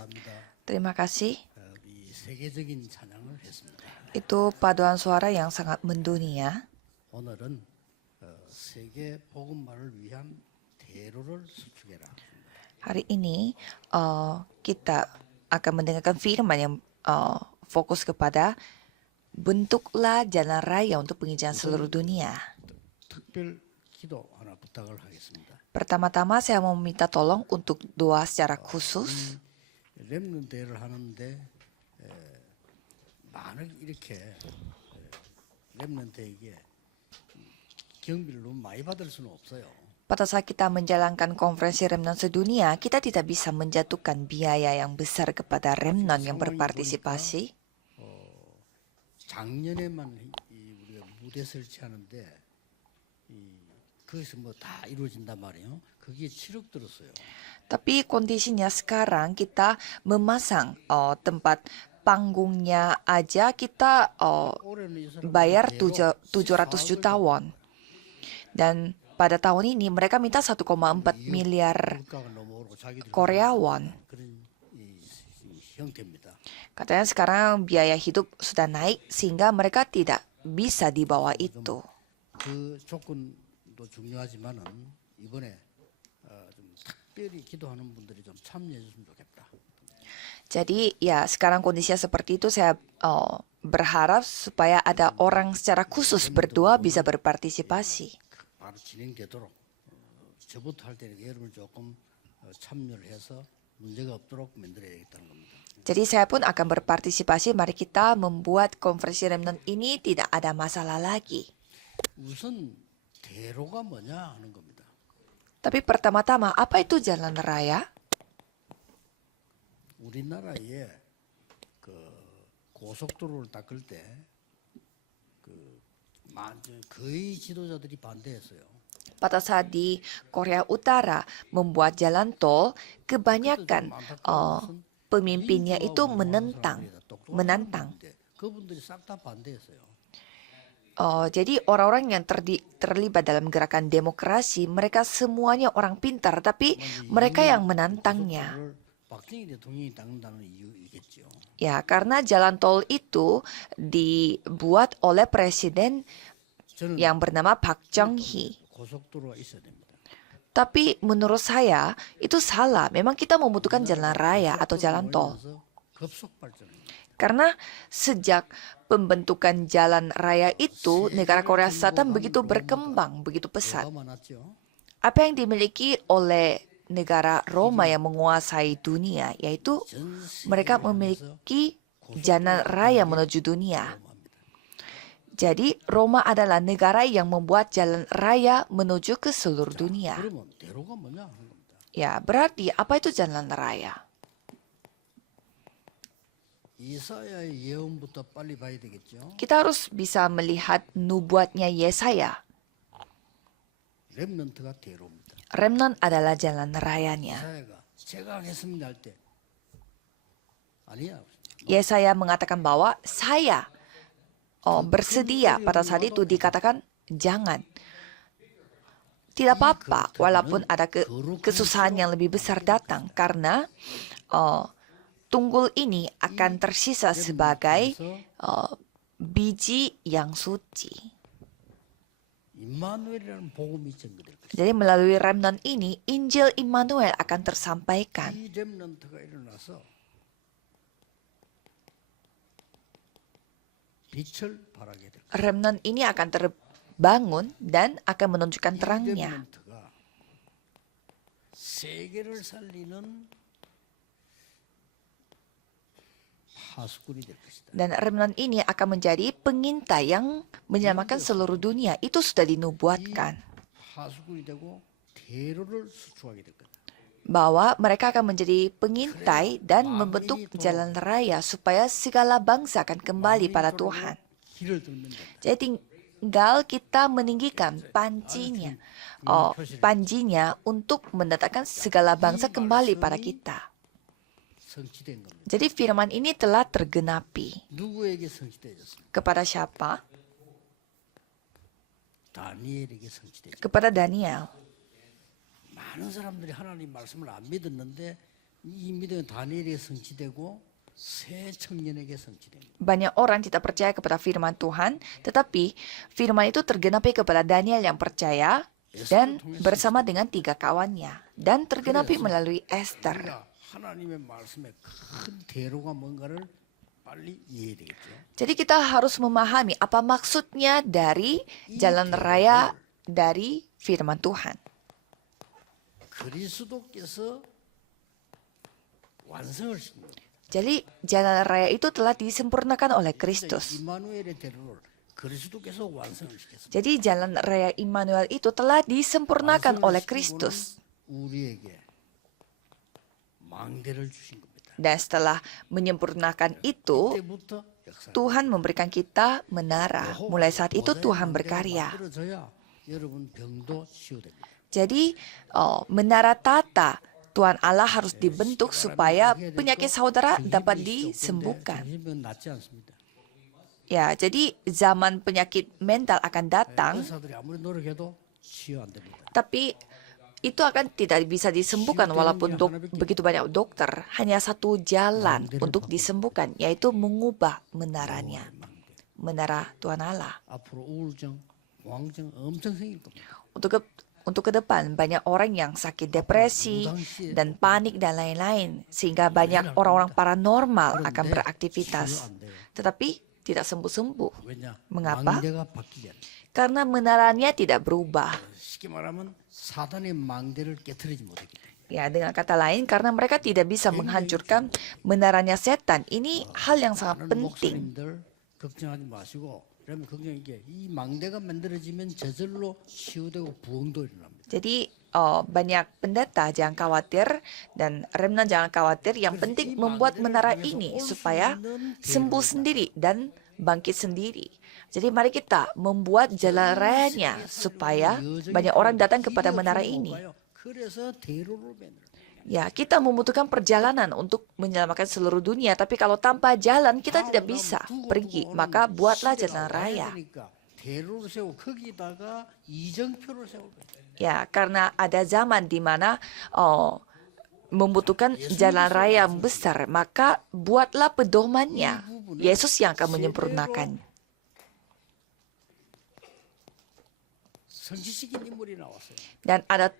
감사합니다. Terima kasih. 이 세계적인 찬양을 했습니다. Itu paduan suara yang sangat mendunia. 오늘은 세계 복음화를 위한 대로를 수축해라. Hari ini kita akan mendengarkan firman yang fokus kepada bentuklah jalan raya untuk penginjilan seluruh dunia. 특별 기도 하나 부탁을 하겠습니다. Pertama-tama saya mau meminta tolong untuk doa secara khusus. 렘넌트 대회를 하는데 많은 이렇게 렘넌트에게 경비를 너무 많이 받을 수는 없어요. Pada saat kita menjalankan konferensi remnon sedunia, kita tidak bisa menjatuhkan biaya yang besar kepada remnon yang berpartisipasi. 작년에만 우리가 무대 설치하는데 거기서 뭐 다 이루어진단 말이에요. 그게 7억 들었어요. Tapi kondisinya sekarang kita memasang tempat panggungnya aja kita bayar 700 juta won. Dan pada tahun ini mereka minta 1,4 miliar Korea won. Katanya sekarang biaya hidup sudah naik sehingga mereka tidak bisa di bawah itu. 그 조건도 중요하지만은 이번에 좀 특별히 기도하는 분들이 좀 참여해 줬으면 좋겠다. Jadi ya sekarang kondisinya seperti itu, saya berharap supaya ada orang secara khusus berdoa bisa berpartisipasi. 바로 진행되도록 저부터 할 때는 여러분 조금 참여를 해서 문제가 없도록 만들어야 되겠다는 겁니다. Jadi saya pun akan berpartisipasi. Mari kita membuat konferensi remnon ini tidak ada masalah lagi. 우선 대로가 뭐냐 하는 겁니다. Tapi pertama-tama, apa itu jalan raya? 우리나라에 그 고속도로를 닦을 때 거의 지도자들이 반대했어요. Pada saat di Korea Utara membuat jalan tol, kebanyakan pemimpinnya itu menentang. 그분들이 싹 다 반대했어요. Jadi orang-orang yang terlibat dalam gerakan demokrasi, mereka semuanya orang pintar, tapi mereka yang menantangnya. 박정희 대통령이 닦는다는 이유이겠죠. Ya, karena jalan tol itu dibuat oleh presiden yang bernama Park Chung-hee. 고속도로가 있어야 됩니다. Tapi menurut saya itu salah. Memang kita membutuhkan jalan raya atau jalan tol. 급속 발전을. Karena sejak pembentukan jalan raya itu, negara Korea Selatan begitu berkembang, begitu pesat. Apa yang dimiliki oleh negara Roma yang menguasai dunia, yaitu mereka memiliki jalan raya menuju dunia. Jadi Roma adalah negara yang membuat jalan raya menuju ke seluruh dunia. Ya, berarti apa itu jalan raya? Kita harus bisa melihat nubuatnya Yesaya. Remnon adalah jalan rayanya. Yesaya mengatakan bahwa saya bersedia. Pada saat itu dikatakan jangan. Tidak apa-apa walaupun ada kesusahan yang lebih besar datang. Karena tunggul ini akan tersisa sebagai biji yang suci. Jadi melalui remnon ini, Injil Immanuel akan tersampaikan. Remnon ini akan terbangun dan akan menunjukkan terangnya. Dan remnon ini akan menjadi pengintai yang menyelamatkan seluruh dunia. Itu sudah dinubuatkan. Bahwa mereka akan menjadi pengintai dan membentuk jalan raya supaya segala bangsa akan kembali pada Tuhan. Jadi tinggal kita meninggikan panjinya untuk mendatangkan segala bangsa kembali pada kita. Jadi firman ini telah tergenapi. Kepada siapa? Kepada Daniel. 많은 사람들이 하나님 말씀을 안 믿었는데 이 믿음은 다니엘에 성취되고 새 청년에게 성취됩니다. Banyak orang tidak percaya kepada firman Tuhan, tetapi firman itu tergenapi kepada Daniel yang percaya dan bersama dengan 3 kawannya. Dan tergenapi melalui Esther. 우리가 하나님의 말씀에 큰 대로가 뭔가를 빨리 이해되겠죠. Jadi kita harus memahami apa maksudnya dari jalan raya dari firman Tuhan. 그리스도께서 완성을 시킵니다. Jadi jalan raya itu telah disempurnakan oleh Kristus. 이마누엘의 대로를 그리스도께서 완성을 시켰습니다. Jadi jalan raya Immanuel itu telah disempurnakan oleh Kristus. 우리에게 망대를 주신 겁니다. Dan setelah menyempurnakan itu, 그때부터 역사. Tuhan memberikan kita menara. Mulai saat itu Tuhan berkarya. 만들어져야 여러분 병도 치유됩니다. Jadi menara tata Tuhan Allah harus dibentuk supaya penyakit saudara dapat disembuhkan. 정신병 낫지 않습니다. Ya, jadi zaman penyakit mental akan datang, 의사들이 아무리 노력해도 치유 안 됩니다. tapi itu akan tidak bisa disembuhkan walaupun begitu banyak dokter. Hanya satu jalan untuk disembuhkan, yaitu mengubah menaranya. Menara Tuhan Allah. 앞으로 우울증, 공황증 엄청 생길 겁니다. Untuk ke depan, banyak orang yang sakit depresi dan panik dan lain-lain. Sehingga banyak orang-orang paranormal akan beraktivitas. Tetapi tidak sembuh-sembuh. 왜냐? Mengapa? 망대가 바뀌지 않아요. Karena menaranya tidak berubah. 쉽게 말하면 사단의 망대를 깨트리지 못했기 때문에. Ya, dengan kata lain, karena mereka tidak bisa menghancurkan menaranya setan. Ini hal yang sangat 많은 penting. 목사님들 걱정하지 마시고 그러면 걱정인 게 이 망대가 만들어지면 저절로 치유되고 부흥도 일어납니다. Jadi banyak pendeta jangan khawatir dan remnant jangan khawatir. Yang penting membuat menara ini supaya sembuh sendiri dan bangkit sendiri. Jadi mari kita membuat jalan rayanya supaya banyak orang datang kepada menara ini. 그래서 대로를 만들어요. Ya, kita membutuhkan perjalanan untuk menyelamatkan seluruh dunia. Tapi kalau tanpa jalan kita tidak bisa pergi. Maka buatlah jalan raya. 대로를 세우고 거기다가 이정표를 세울 거예요. Ya, karena ada zaman di mana membutuhkan jalan raya yang besar, maka buatlah pedomannya. Yesus yang akan menyempurnakan. 성취시킨 인물이 나왔어요. Dan ada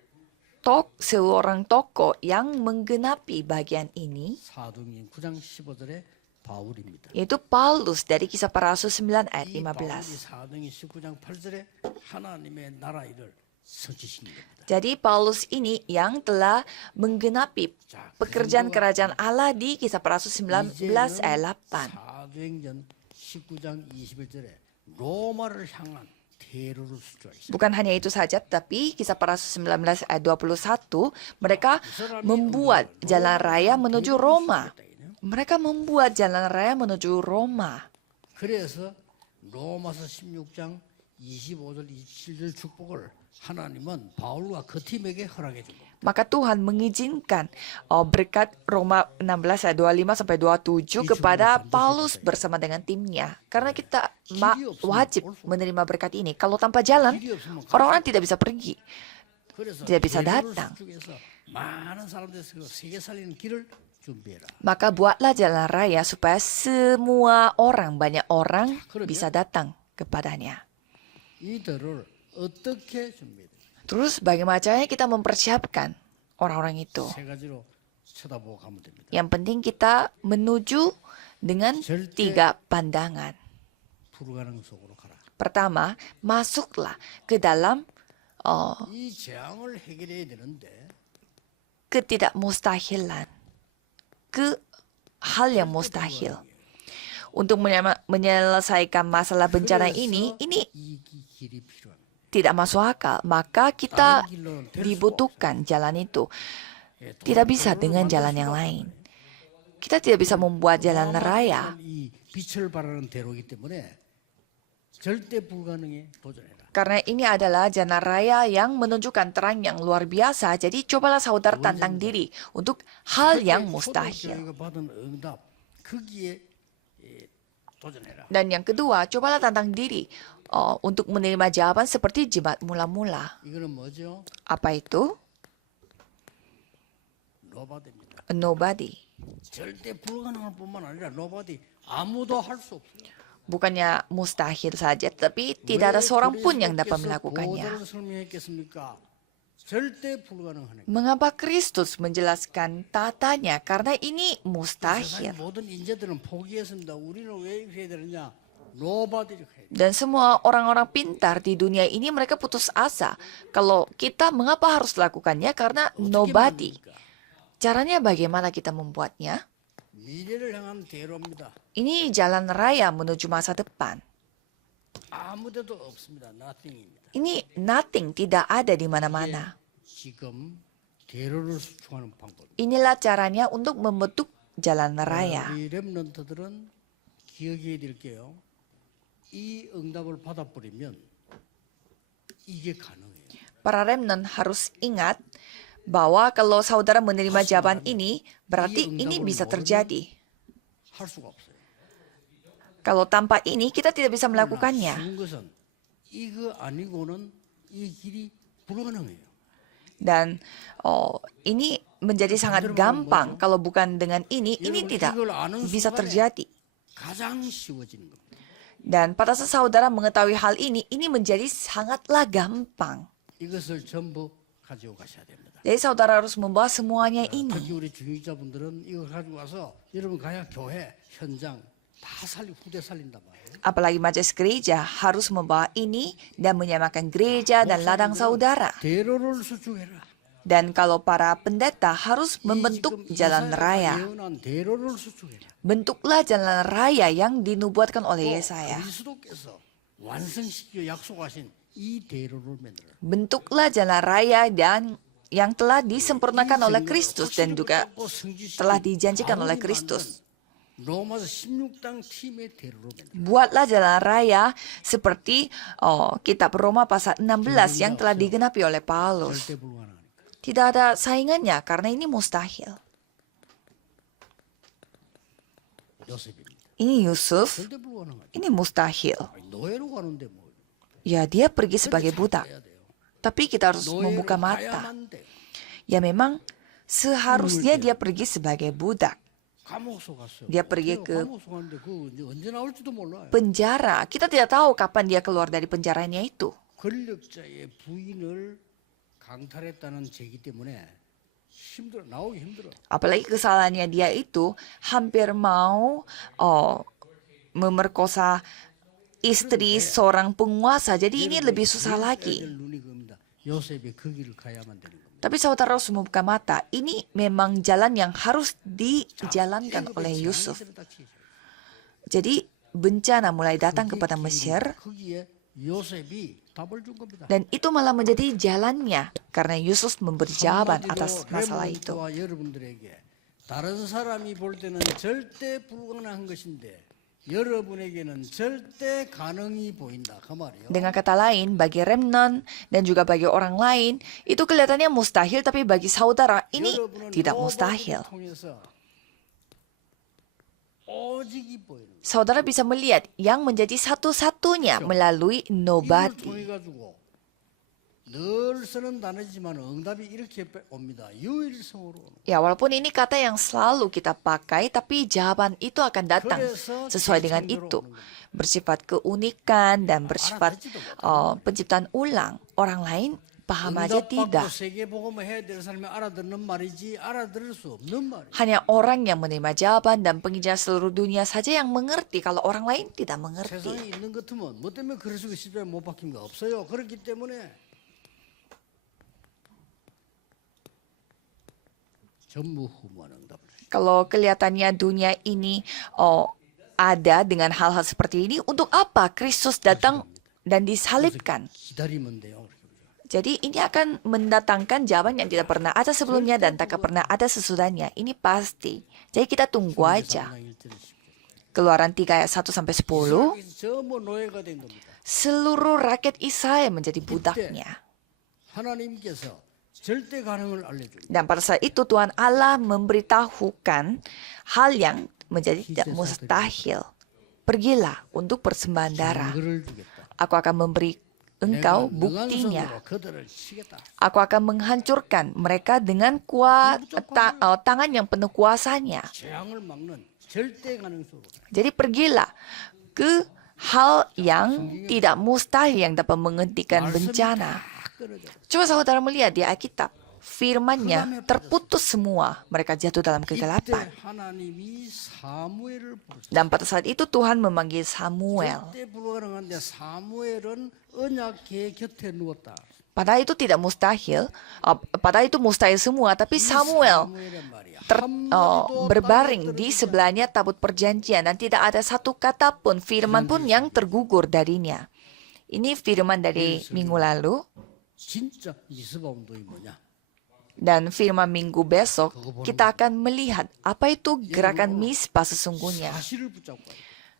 seorang tokoh yang menggenapi bagian ini, 사도행전 9장 15절에 바울입니다. yaitu Paulus dari Kisah Para Rasul 9 ayat 이 바울이 15. 사도행전 19장 8절에 하나님의 나라 일을 성취시킨 겁니다. Jadi Paulus ini yang telah menggenapi pekerjaan kerajaan Allah di Kisah Para Rasul 19 ayat 8. 사도행전 19장 21절에 로마를 향한 대로를 수주하셨습니다. Bukan hanya itu saja, tapi Kisah Para Rasul 19 ayat 21, mereka membuat jalan raya menuju Roma. Mereka membuat jalan raya menuju Roma. 그래서 로마서 16장 25절 27절 축복을 하나님은 바울과 그 팀에게 허락해 준 겁니다. Maka Tuhan mengizinkan berkat Roma 16 ayat 25 sampai 27 kepada Paulus bersama dengan timnya. Karena kita wajib menerima berkat ini. Kalau tanpa jalan, orang-orang tidak bisa pergi. 그래서 tidak bisa 대로를 datang. 수축해서 많은 사람들이 세계 살리는 길을 준비해라. Maka buatlah jalan raya supaya semua orang, banyak orang bisa datang kepadanya. 이 대로를 어떻게 준비해야 됩니까? Terus bagaimana caranya kita mempersiapkan orang-orang itu? 세 가지로 쳐다보고 가면 됩니다. Yang penting kita menuju dengan 3 pandangan. 불가능 속으로 가라. Pertama, masuklah ke dalam 이 재앙을 해결해야 되는데 ketidakmustahilan. Ke hal yang mustahil. Untuk menyelesaikan masalah bencana ini 이 길이 필요합니다. tidak masuk akal. Maka kita dibutuhkan jalan itu. Tidak bisa dengan jalan yang lain. Kita tidak bisa membuat jalan raya. 이 빛을 발하는 대로이기 때문에 절대 불가능에 도전해라. Karena ini adalah jalan raya yang menunjukkan terang yang luar biasa. Jadi cobalah saudara tantang diri untuk hal yang mustahil. 초대교회가 받은 응답 거기에 도전해라. Dan yang kedua, cobalah tantang diri untuk menerima jawaban seperti jemaat mula-mula. 이거는 뭐죠? Apa itu? 로바드입니다. nobody. 절대 불가능할 뿐만 아니라 nobody 아무도 할 수 없어요. Bukannya mustahil saja, tapi tidak ada seorang pun yang dapat melakukannya. 보호자를 설명했겠습니까? 절대 불가능하네. Mengapa Kristus menjelaskan tatanya? Karena ini 세상의 mustahil. 모든 인재들은 포기했습니다. 우리는 왜 이렇게 해야 되느냐? nobody 이렇게 해야 돼. Dan semua orang-orang pintar di dunia ini mereka putus asa. Kalau kita mengapa harus lakukannya? Karena 어떻게 nobody. 만듭니까? Caranya bagaimana kita membuatnya? 미래를 향한 대로입니다. Ini jalan raya menuju masa depan. 아무데도 없습니다. nothing입니다. Ini nothing, tidak ada di mana-mana. 지금 대로를 수충하는 방법. Inilah caranya untuk membentuk jalan raya. 우리 렘넌트들은 기억해야 될게요. 이 응답을 받아버리면 이게 가능해요. Para remnant harus ingat bahwa kalau saudara menerima jawaban ini, berarti ini bisa terjadi. 할 수가 없어요. Kalau tanpa ini, kita tidak bisa melakukannya. 쉬운 것은 이거 아니고는 이 길이 불가능해요. Dan ini menjadi sangat gampang. Kalau bukan dengan ini tidak bisa terjadi. 가장 쉬워지는 겁니다. Dan pada saat saudara mengetahui hal ini menjadi sangatlah gampang. 이것을 전부 가지고 가셔야 됩니다. Jadi saudara harus membawa semuanya ini. 특히 우리 중직자분들은 이걸 가지고 와서 여러분 가야 교회 현장 다 후대 살린단 말이에요. Apalagi majelis gereja harus membawa ini dan menyamakan gereja dan ladang saudara. 대로를 수축해라. Dan kalau para pendeta harus membentuk jalan raya. 예언한 대로를 수축해라. Bentuklah jalan raya yang dinubuatkan oleh Yesaya. 그리스도께서 완성시켜 약속하신 이 대로를 만들어. Bentuklah jalan raya dan yang telah disempurnakan oleh Kristus dan juga telah dijanjikan oleh Kristus. 로마서 16장 팀의 대로로 만들어. Buatlah jalan raya seperti kitab Roma pasal 16 yang telah digenapi oleh Paulus. 절대 불가능하니까. Tidak ada saingannya karena ini mustahil. 요셉입니다. Ini Yusuf, 절대 불가능하죠. ini mustahil. 아니, 노예로 가는데 뭐. Ya dia pergi sebagai budak. 해야 돼요. Tapi kita harus 노예로 membuka mata. 가야만 돼요. Ya memang seharusnya dia pergi sebagai budak. 감옥소 갔어요. Dia pergi ke 감옥소 갔는데 그 언제 나올지도 몰라요. penjara. Kita tidak tahu kapan dia keluar dari penjaranya itu. 권력자의 부인을 강탈했다는 죄기 때문에 힘들어 나오기 힘들어. Apalagi kesalahannya dia itu hampir mau memerkosa istri seorang penguasa. Jadi ini lebih susah lagi. 눈이 겁니다. 요셉이 그 길을 가야만 되는 겁니다. Tapi saudara harus membuka mata. Ini memang jalan yang harus dijalankan oleh Yusuf. Jadi bencana mulai datang kepada Mesir. 거기에 요셉이 답을 준 겁니다. Dan itu malah menjadi jalannya. Karena Yusuf memberi jawaban atas masalah itu. 렘넌트와 여러분들에게 다른 사람이 볼 때는 절대 불가능한 것인데 여러분에게는 절대 가능이 보인다. 그 말이에요. Dengan kata lain, bagi remnant dan juga bagi orang lain, itu kelihatannya mustahil, tapi bagi saudara ini 여러분은 tidak 노바디를 mustahil. 통해서 오직이 보이는 거예요. Saudara bisa melihat yang menjadi satu-satunya melalui 이걸 nobody. 통해 가지고 늘 쓰는 단어지만 응답이 이렇게 옵니다. 유일성으로. Ya, walaupun ini kata yang selalu kita pakai, tapi jawaban itu akan datang sesuai dengan itu. Bersifat keunikan dan bersifat penciptaan ulang. Orang lain paham aja tidak. 세계복음을 해야 될 사람이 알아듣는 말이지 알아들을 수 없는 말이에요. Hanya orang yang menerima jawaban dan penginjilan seluruh dunia saja yang mengerti. Kalau orang lain tidak mengerti. 세상에 있는 것 같으면 뭐 때문에 그리스도 십자가에 못 박힌 거 없어요. 그렇기 때문에 전무 후무한 응답을 주시죠. Kalau kelihatannya dunia ini ada dengan hal-hal seperti ini, untuk apa Kristus datang dan disalibkan? 기다리면 돼요. Jadi ini akan mendatangkan jawaban yang tidak pernah ada sebelumnya dan tak pernah ada sesudahnya. Ini pasti. Jadi kita tunggu aja. Keluaran 3 ayat 1 sampai 10. 전부 노예가 된 겁니다. Seluruh rakyat Israel menjadi budaknya. 하나님께서 절대 가능을 알려줍니다. Dan pada saat itu Tuhan Allah memberitahukan hal yang menjadi tidak mustahil. Pergilah untuk persembahan darah. 증거를 주겠다. Aku akan memberi engkau 내가 능한 buktinya. 손으로 그들을 치겠다. Aku akan menghancurkan mereka dengan tangan yang penuh kuasanya. 재앙을 막는 절대 가능성으로. Jadi pergilah ke hal yang tidak mustahil yang dapat menghentikan bencana. Coba saudara melihat di Alkitab, firman-Nya terputus semua. Mereka jatuh dalam kegelapan. 이때 하나님이 사무엘을 부르셨어요. Dan pada saat itu Tuhan memanggil Samuel. 절대 불가능한데 사무엘은 언약궤 곁에 누웠다. Padahal itu tidak mustahil. Padahal itu mustahil semua. Tapi Samuel 사무엘란 말이야. berbaring di sebelahnya tabut perjanjian dan tidak ada satu kata pun, firman pun yang tergugur darinya. Ini firman dari minggu lalu 진짜 미스바 운동이 뭐냐? dan firman minggu besok kita akan melihat apa itu gerakan Mispa sesungguhnya. 사실을 붙잡고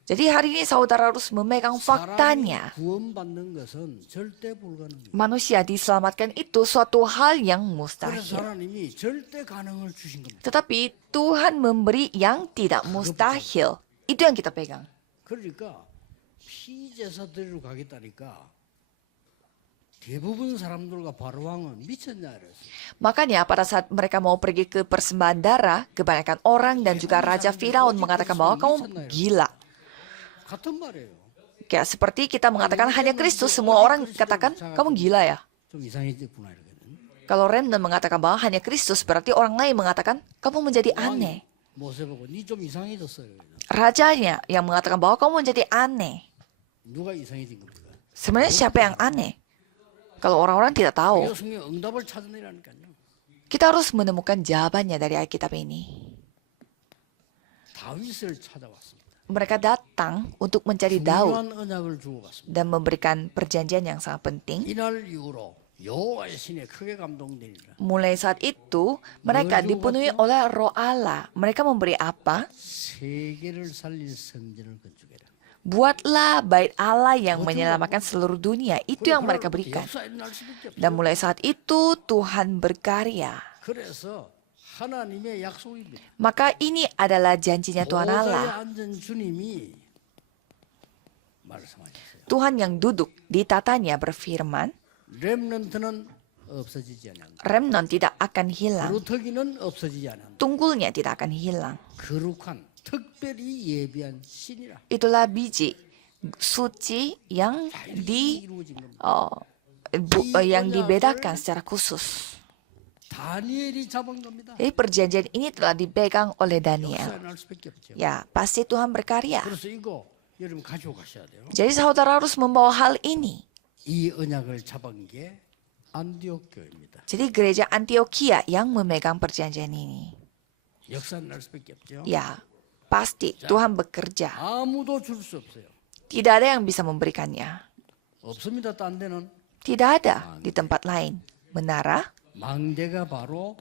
Jadi hari ini saudara harus memegang faktanya. 구원받는 것은 절대 불가능합니다. Manusia diselamatkan itu suatu hal yang 그래서 mustahil. 하나님이 절대 가능을 주신 겁니다. Tetapi Tuhan memberi yang tidak mustahil. Itu yang kita pegang. 그러니까 피제사 드리러 가겠다니까 대부분 사람들과 바로왕은 미쳤냐 그랬어요. Makanya pada saat mereka mau pergi ke persembahan darah, kebanyakan orang dan juga Raja Firaun mengatakan bahwa kamu gila. 같은 말이에요. Kayak seperti kita mengatakan hanya Kristus, semua orang katakan kamu gila ya. 좀 이상해졌구나 이러거든. Kalau Remnant mengatakan bahwa hanya Kristus, berarti orang lain mengatakan kamu menjadi aneh. 모세 보고 니 좀 이상해졌어요. Rajanya yang mengatakan bahwa kamu menjadi aneh. 누가 이상해진 겁니까? Sebenarnya siapa yang aneh? Kalau orang-orang tidak tahu, 성경에 응답을 찾아내라니까요. kita harus menemukan jawabannya dari Alkitab ini. 다윗을 찾아왔습니다. Mereka datang untuk mencari Daud 중요한 언약을 주고 갔습니다. dan memberikan perjanjian yang sangat penting. 이날 이후로 여호와의 신에 크게 감동되니라. Mulai saat itu, mereka dipenuhi oleh Roh Allah. Mereka memberi apa? 세계를 살릴 성전을 건축해라. Buatlah bait Allah yang menyelamatkan seluruh dunia. Itu yang mereka berikan. 역사에 날 수밖에 없어요. Dan mulai saat itu, Tuhan berkarya. 그래서 하나님의 약속입니다. Maka ini adalah janjinya Tuhan 보좌에 Allah. 앉은 주님이 말씀하셨어요. Tuhan yang duduk di tatanya berfirman, 렘넌트는 없어지지 않는다. remnant tidak akan hilang. 루터기는 없어지지 않는다. Tunggulnya tidak akan hilang. 거룩한 특별히 예비한 신이라. Itulah biji suci yang 이루어진 겁니다. yang dibedakan secara khusus. 다니엘이 잡은 겁니다. Jadi perjanjian ini telah dipegang oleh Daniel. 역사에 날 수밖에 없죠. Ya, pasti Tuhan berkarya. 그래서 이거 여러분 가지고 가셔야 돼요. Jadi saudara harus membawa hal ini. 이 언약을 잡은 게 안디옥 교회입니다. Jadi gereja Antioquia yang memegang perjanjian ini. 역사에 날 수밖에 없죠. Ya, pasti Tuhan bekerja. 아무도 줄 수 없어요. Tidak ada yang bisa memberikannya. 없습니다. 딴 데는 Tidak ada di tempat lain. Menara, 망대가 바로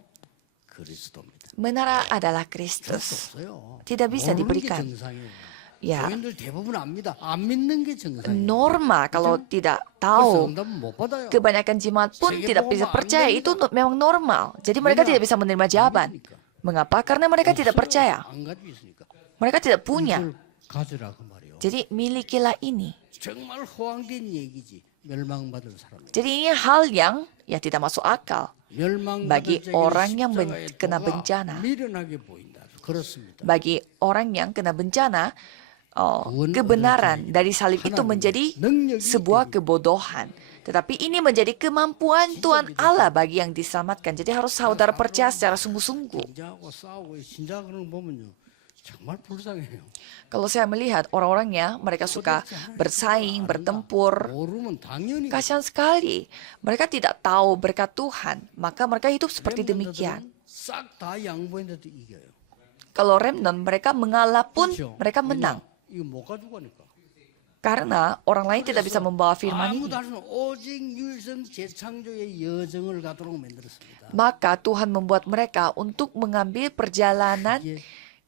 그리스도입니다. menara adalah 줄 Kristus. 수 없어요. Tidak bisa 모르는 게 diberikan. 정상이에요. Ya, 교인들 대부분 압니다. 안 믿는 게 정상이에요. norma kalau tidak 그래서 tahu. 응답은 못 받아요. Kebanyakan jemaat pun tidak bisa percaya. Itu memang normal. Jadi mereka tidak bisa menerima jawaban. Mengapa? Karena mereka tidak percaya. 안 가지고 있으니까. Mereka tidak punya. 이걸 가져라 그 말이에요. Jadi milikilah ini. 정말 허황된 얘기지. 멸망받을 사람. Jadi ini hal yang ya tidak masuk akal. bagi orang yang kena bencana. 미련하게 보인다. 그렇습니다. Bagi orang yang kena bencana, kebenaran dari salib itu menjadi sebuah kebodohan. Tetapi ini menjadi kemampuan Tuhan Allah bagi yang diselamatkan. Jadi harus saudara percaya secara sungguh-sungguh. 경쟁하고 싸우고 진작을 보면요. 정말 불쌍해요. Kalau saya melihat orang-orangnya, mereka suka bersaing, bertempur. 모르면 당연히 Kasihan sekali. Mereka tidak tahu berkat Tuhan. Maka mereka hidup seperti demikian. 싹다 양보했는데도 이겨요. Kalau remnant, mereka mengalah pun 그렇죠? mereka menang. 이거 못 가지고 가니까. Karena orang lain tidak bisa membawa firman ini. 아무도 할 수 없는 오직 유일성 재창조의 여정을 가도록 만들었습니다. Maka Tuhan membuat mereka untuk mengambil perjalanan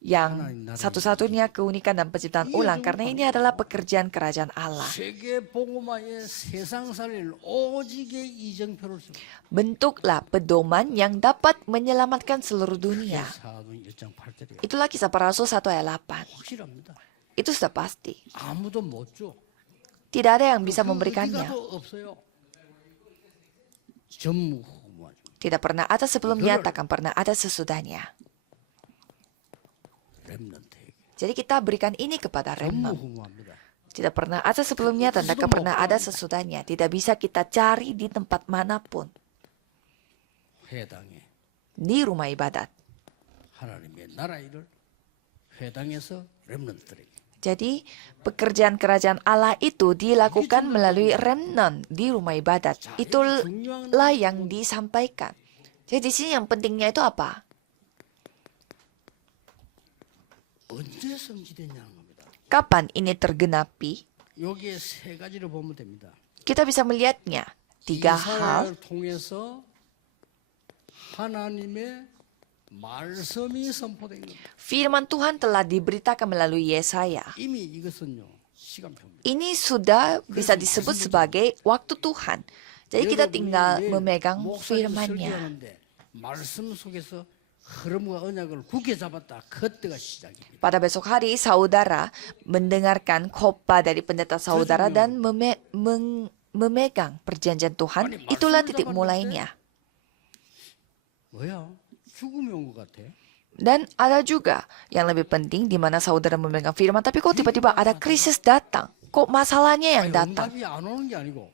yang satu-satunya keunikan dan penciptaan ulang. Karena ini adalah pekerjaan kerajaan Allah. 세계 복음화의 세상 살릴 오직의 이정표를 쓰고 Bentuklah pedoman yang dapat menyelamatkan seluruh dunia. 사도행 1장 8절이에요. Itulah kisah para rasul 1 ayat 8. 확실합니다. Itu sudah pasti. 아무도 못 줘. Tidak ada yang bisa 그 memberikannya. 어디가도 없어요. 전무후무하죠. Tidak pernah ada sebelumnya, takkan pernah ada sesudahnya. 렘넌트에게 Jadi kita berikan ini kepada remnant. 전무후무합니다. Tidak pernah ada sebelumnya dan takkan pernah ada sesudahnya. Tidak bisa kita cari di tempat manapun. 회당에 Di rumah ibadat. 하나님의 나라 일을 회당에서 렘넌트들에게 Jadi pekerjaan kerajaan Allah itu dilakukan melalui remnant di rumah ibadat. Itulah yang disampaikan. Jadi di sini yang pentingnya itu apa? 언제 성취되냐는 겁니다. Kapan ini tergenapi? 여기에 세 가지를 보면 됩니다. Kita bisa melihatnya. 3 hal. 이사야를 통해서 하나님의 말씀이 선포된 겁니다. Firman Tuhan telah diberitakan melalui Yesaya. 이미 이것은요 시간표입니다. Ini sudah bisa disebut sebagai waktu Tuhan. Jadi kita tinggal memegang firman-Nya. 설교하는데 말씀 속에서 흐름과 언약을 굳게 잡았다. 그때가 시작입니다. Pada besok hari, saudara mendengarkan khotbah dari pendeta saudara dan memegang perjanjian Tuhan. Itulah titik mulainya. 뭐야? 죽음이 온 것 같아. Dan ada juga yang lebih penting di mana saudara memegang firman, tapi kok tiba-tiba ada krisis datang? Kok masalahnya yang datang? 응답이 안 오는 게 아니고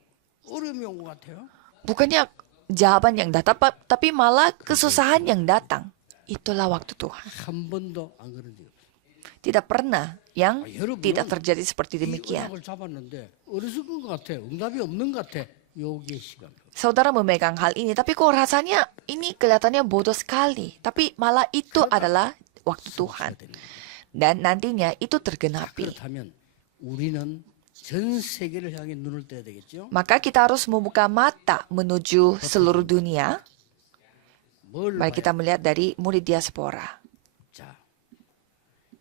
어려움이 온 것 같아요. Bukannya jawaban yang datang, tapi malah kesusahan yang datang. Itulah waktu Tuhan. 한 번도 안 그런 적이 없어요. Tidak pernah yang 여러분, tidak terjadi seperti 이 demikian. 언약을 잡았는데 어리석은 것 같아. 응답이 없는 것 같아. 여기에 시간표. Saudara memegang hal ini, tapi kok rasanya ini kelihatannya bodoh sekali. Tapi malah itu adalah waktu Tuhan. Dan nantinya itu tergenapi. 그렇다면 우리는 전 세계를 향해 눈을 떼야 되겠죠. Maka kita harus membuka mata menuju seluruh dunia. 뭘 Mari kita melihat dari murid diaspora.